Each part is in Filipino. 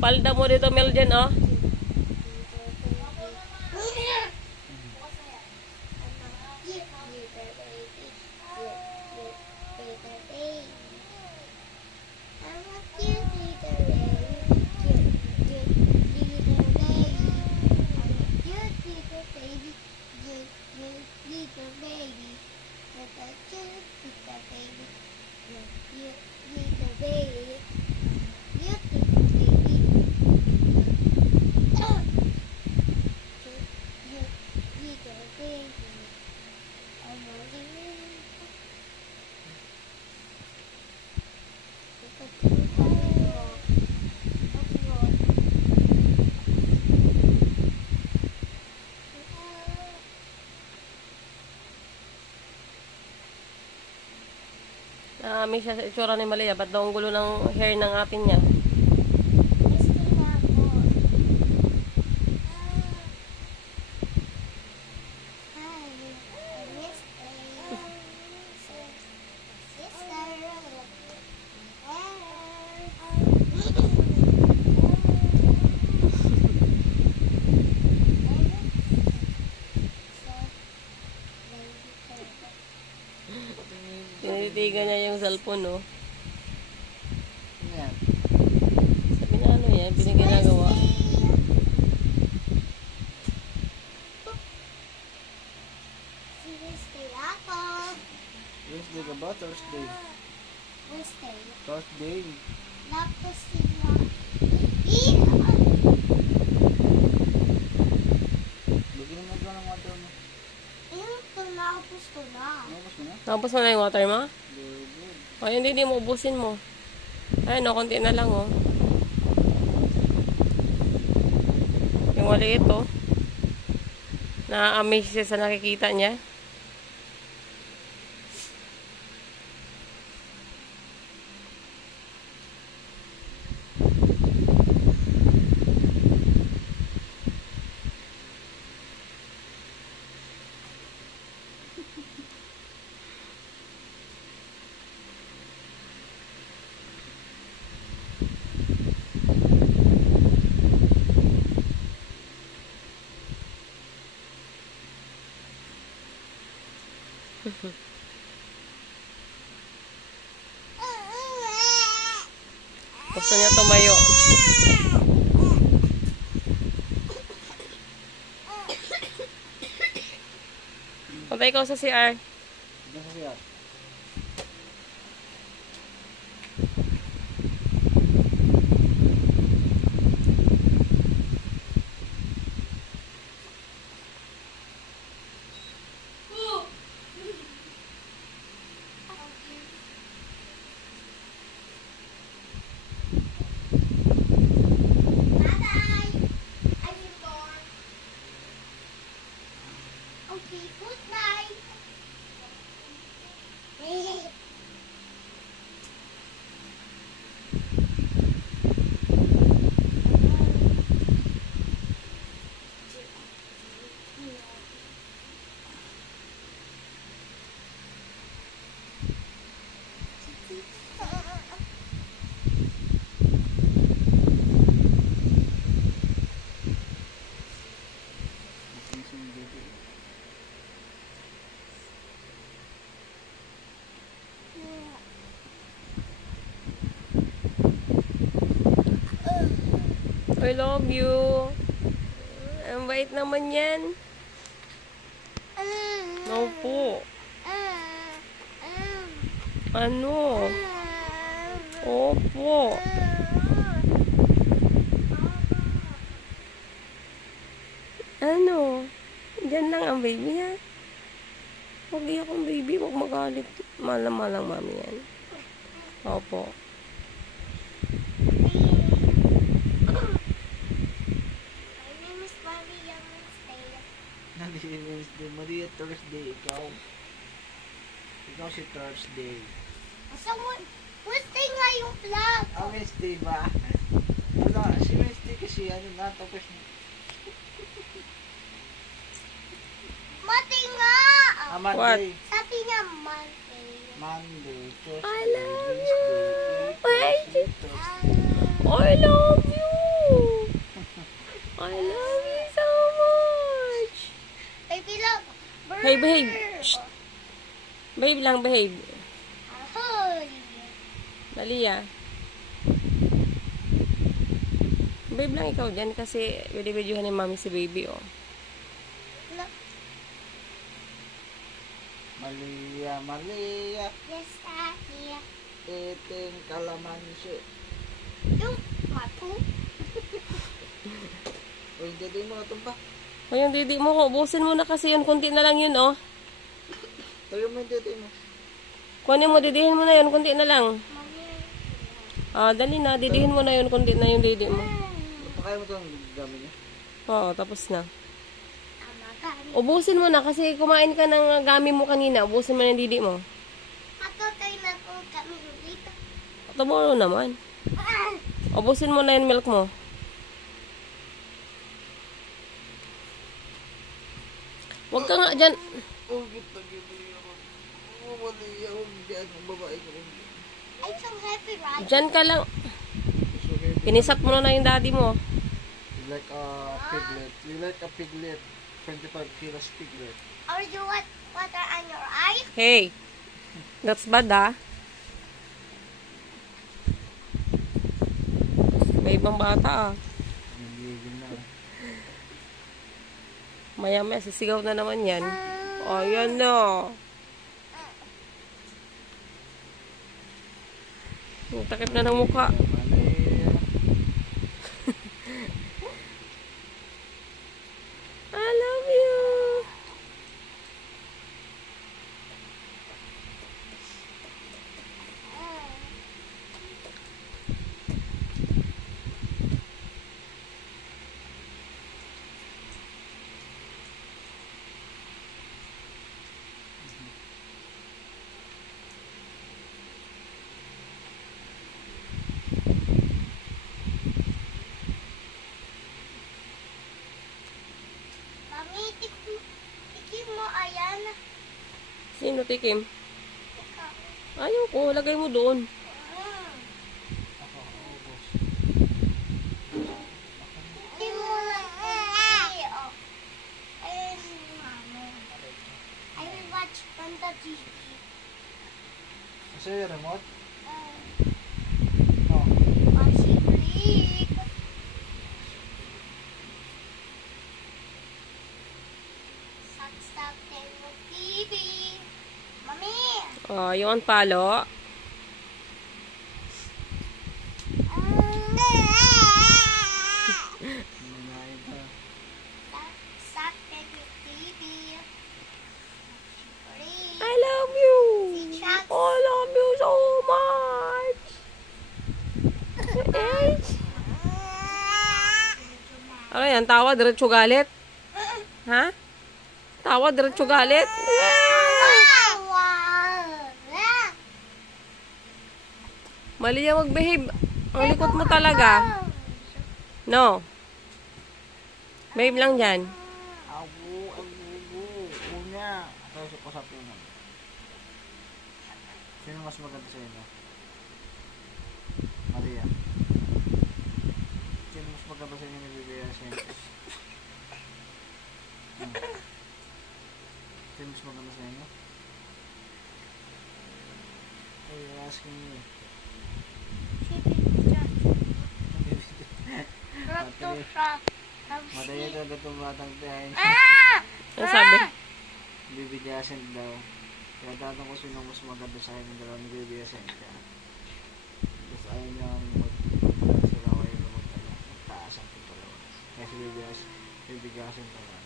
palda mo dito, Meljen, oh. May siya sa itsura ni Malia. Ba't daw ang gulo ng hair ng atin niya? Tinitigan niya yung cellphone, no? Yan. Sabi na ano yan, pinaginagawa. Wednesday ka ba? Thursday? Wednesday. Thursday. Lapos sila. Bigyan mo ka ng water mo. Ito, nakapos ko na. Nakapos mo na? Tapos mo na yung water mo? Very good. Ay, hindi mo ubusin mo. Ay, no, konti na lang, oh. Yung maliit, oh. Na-amaze siya sa nakikita niya. Gusto niya tumayo. Punta ikaw sa CR. Ito sa siya. Okay, good night. I love you. Ang bait naman yan. No po. Ano? Opo. Ano? Diyan lang ang baby ha. Huwag akong baby. Huwag magalit. Malang mami yan. Opo. Wednesday, Maria Thursday, ikaw si Thursday. So, Wednesday nga yung vlog. Ah, Wednesday ba? Wala, si Wednesday kasi ano na, tapos Monday nga. Monday. Sabi niya Monday. Monday, Tuesday, I love Wednesday, you. Thursday, I love you. I love you so much. Baby, look. Hey, babe. Shh. Babe lang, babe. Ahoy. Dali ah. Babe lang ikaw dyan kasi video-videohan ni mami si baby, oh. Look. Malia, Malia, Yes, Daddy. eating kalamansi. Yung matu. Uy, dede mo na ito ba? O yung didi mo ko, ubusin mo na kasi yun. Kunti na lang yun, oh. Tayo mo yung dede mo. Kunin mo, didihin mo na yun. Kunti na lang. Mami. Ah, dali na. Didihin mo na yun. Kunti na yung didi mo. Pakaya mo ito ang gamit niya. Oo, tapos na. Amagan. Ubusin mo na kasi kumain ka ng gami mo kanina. Ubusin mo na yung didi mo. Matutay na po kami dito. Tomorrow naman. Ubusin mo na yung milk mo. Huwag ka nga dyan. Oh, gito ako. Oh, Malia, huwag diyan. Ang babae ko. I'm so happy, right? Dyan ka lang. So, okay. Pinisat mo na yung daddy mo. You like a piglet. You like a piglet. 25 kilos piglet. Or you want water on your eye? Hey. That's bad, ah. May ibang bata, ah. Nagigil na. Maya-maya, sisigaw na naman yan. O, yan na. Ang takip na ng mukha. Malia. I love you. Mami, tikim mo, ayan. Sino tikim? Ikaw. Ayoko, lagay mo doon. Tikim mo lang. Hey, oh. Ayun, mama. I will watch on the TV. Kasi yung remote? Uh, Oh. watch it, please. Stop the TV. Mami. O, yung palo. Nangyay pa. Stop the TV. Please. I love you. Si Chuck. I love you so much. H. Ano yan? Tawa, diretso galit? Ha? Tawa, diretso galit? Mali yan mag-behave. Ang likot mo talaga. No. Babe lang yan. Agu, Unya. Ito sa pasapin mo. Sino mas maganda sa inyo? Maria. Sino mas maganda sa inyo ni Bibia sa inyo? Sino mas maganda sa inyo? Hey, you're asking me. Madaya daw itong batang tiyahin. Ano sabi? Bibigasin daw. Kaya tatanong ko sino mas maganda sa akin ng dalawa ni bibigasin ka. Tapos ayaw niyang sila ko yung magtaas ang dalawa. Kaya si bibigasin naman.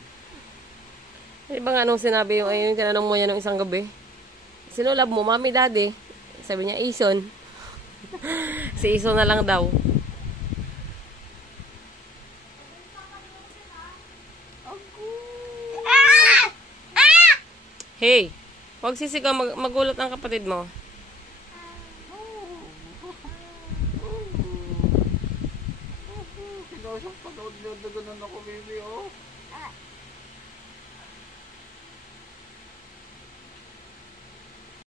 Di ba nga nung sinabi yung ayun, tinanong mo yan ng isang gabi? Sino love mo? Mami, daddy? Sabi niya, Ison. Si Ison na lang daw. Hey, huwag sisigaw, magulat ang kapatid mo. Pinasang panood na ganun ako, baby, oh.